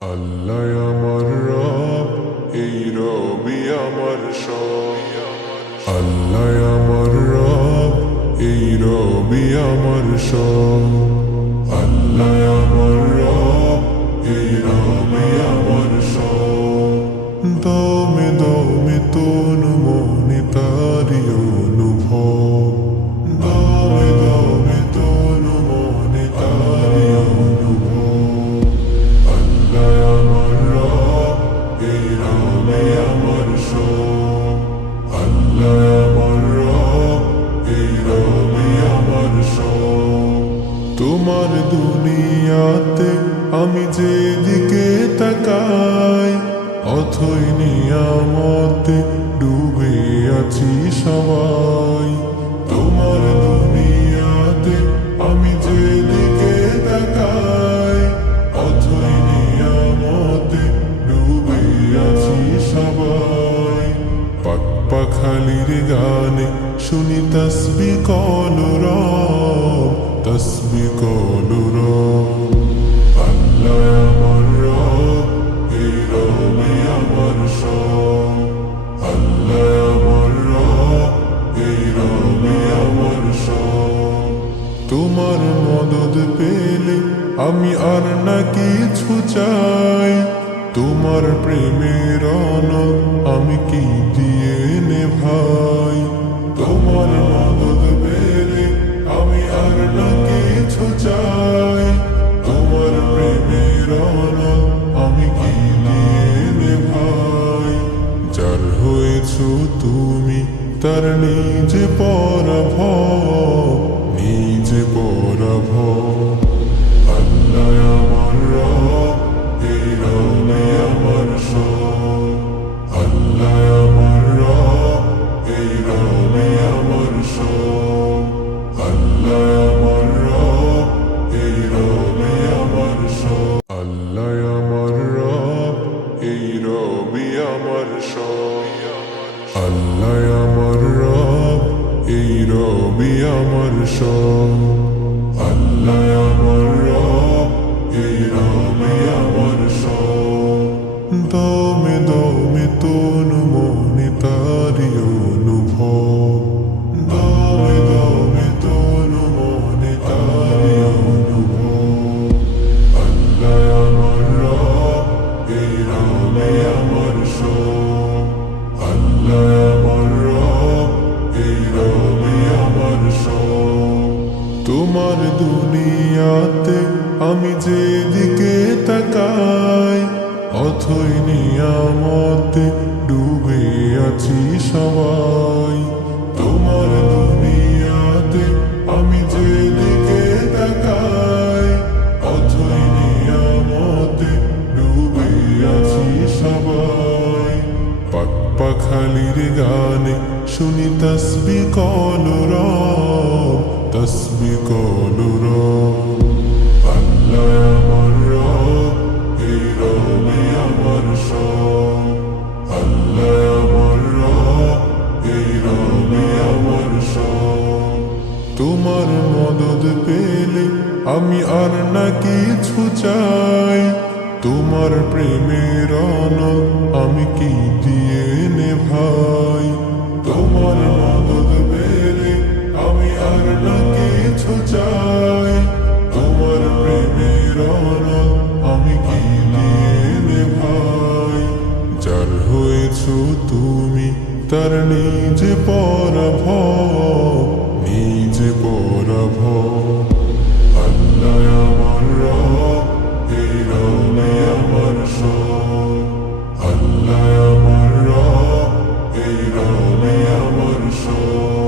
আল্লাহ আমার রব, এই রবি আমার সব। আল্লাহ আমার রব, এই রবি আমার সব। আল্লাহ আমার রব, এই রবি আমার সব। দমে দমে তনু মনে তারি অনুভব। দমে দমে তনু মনে তারি অনুভব। আল্লাহ আমার রব, এই রবি আমার সব। আল্লাহ আমার রব, এই রবি আমার সব। তোমার দুনিয়াতে আমি যেদিকে তাকাই, অথই নিয়ামতে ডুবে আছি সবাই। তোমার দুনিয়াতে আমি যেদিকে তাকাই, অথই নিয়ামতে ডুবে আছি সবাই। পাক পাখালির গানে শুনি তসবি কলরব, তসবি কলরব। আল্লাহ আমার রব, এই রবি আমার সব। আল্লাহ আমার রব, এই রবি আমার সব। তোমার মদদ পেলে আমি আর না কিছু চাই। তোমার প্রেমের অনল আমি কি দিয়ে নেভাই। তোমার মদদ পেলে আমি আর না কিছু চাই। তোমার প্রেমের অনল আমি কি দিয়ে নেভাই। যার হয়েছো তুমি তার নিজে পরাভব, নিজে পরাভব। আল্লাহ আমার রব, এই রবি আমার সব। আল্লাহ আমার রব, এই রবি আমার সব। আল্লাহ আমার রব, এই রবি আমার সব। আল্লাহ আমার রব, এই রবি আমার সব। আল্লাহ আমার রব, এই রবি আমার সব। আল্লাহ আমার রব, এই রবি আমার সব। দমে দমে তনু মনে তারি অনুভব। দমে দমে তনু মনে তারি অনুভব। আল্লাহ আমার রব, এই রবি আমার সব। আল্লাহ আমার রব, এই রবি আমার সব। তোমার দুনিয়াতে আমি যেদিকে তাকাই, অথই নিয়ামতে ডুবে আছি সবাই। তোমার দুনিয়াতে আমি যেদিকে তাকাই, অথই নিয়ামতে ডুবে আছি সবাই। পাক পাখালির গানে শুনি তসবি কলরব, তসবি কলরব। আল্লাহ আমার রব, এই রবি আমার সব। আল্লাহ আমার রব, এই রবি আমার সব। তোমার মদদ পেলে আমি আর না কিছু চাই। তোমার প্রেমের অনল আমি কি দিয়ে নেভাই। তোমার মদদ পেলে আমি আর না কিছু চাই। তোমার প্রেমের অনল আমি কি দিয়ে নেভাই। যার হয়েছো তুমি তার নিজে পরাভব, নিজে পরাভব। আল্লাহ আমার রব, এই রবি আমার সব। আল্লাহ আমার রব, এই রবি আমার সব।